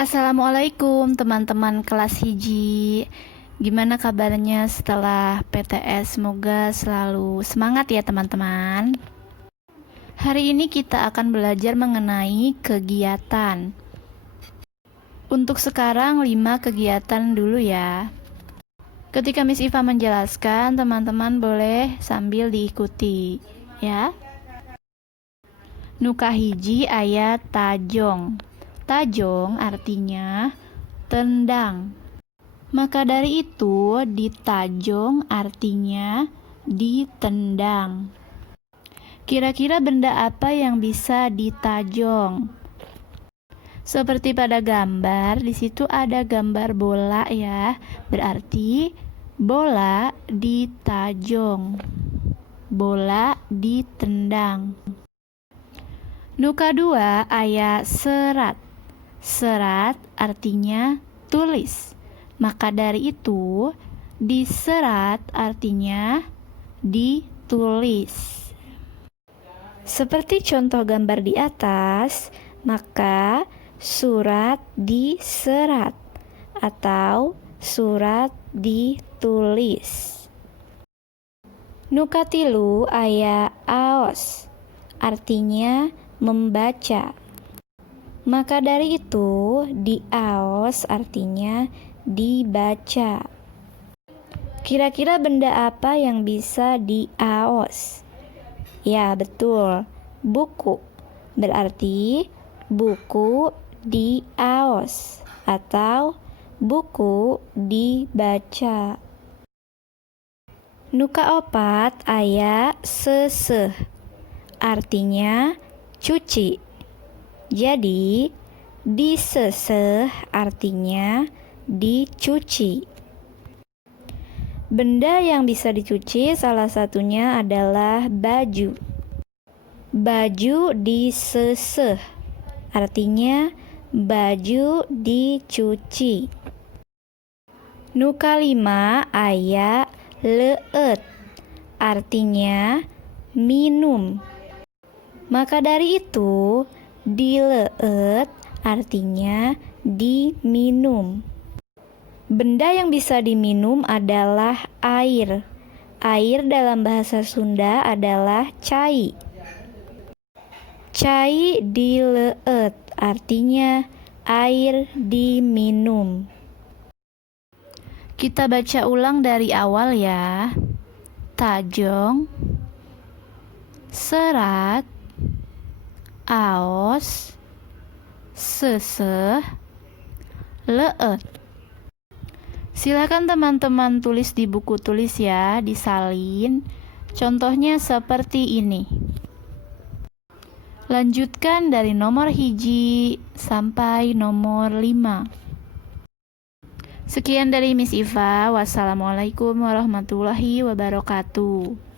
Assalamualaikum teman-teman kelas hiji. Gimana kabarnya setelah PTS? Semoga selalu semangat ya teman-teman. Hari ini kita akan belajar mengenai kegiatan. Untuk sekarang 5 kegiatan dulu ya. Ketika Miss Iva menjelaskan, teman-teman boleh sambil diikuti ya. Nuka hiji ayat tajong. Tajong artinya tendang. Maka dari itu, ditajong artinya ditendang. Kira-kira benda apa yang bisa ditajong? Seperti pada gambar, di situ ada gambar bola ya. Berarti bola ditajong. Bola ditendang. Nuka 2 ayat serat. Serat artinya tulis. Maka dari itu, diserat artinya ditulis. Seperti contoh gambar di atas, maka surat diserat atau surat ditulis. Nuka 3 aya aos, artinya membaca. Maka dari itu, diaos artinya dibaca. Kira-kira benda apa yang bisa diaos? Ya, betul. Buku. Berarti buku diaos atau buku dibaca. Nuka 4 aya seseh. Artinya cuci. Jadi, diseseh artinya dicuci. Benda yang bisa dicuci salah satunya adalah baju. Baju diseseh artinya baju dicuci. Nuka 5 aya leueut artinya minum. Maka dari itu, dileueut artinya diminum. Benda yang bisa diminum adalah air. Air dalam bahasa Sunda adalah cai. Cai dileueut artinya air diminum. Kita baca ulang dari awal ya. Tajong, serat, aos, seseh, leueut. Silakan teman-teman tulis di buku tulis ya, disalin. Contohnya seperti ini. Lanjutkan dari nomor hiji sampai nomor 5. Sekian dari Miss Iva. Wassalamualaikum warahmatullahi wabarakatuh.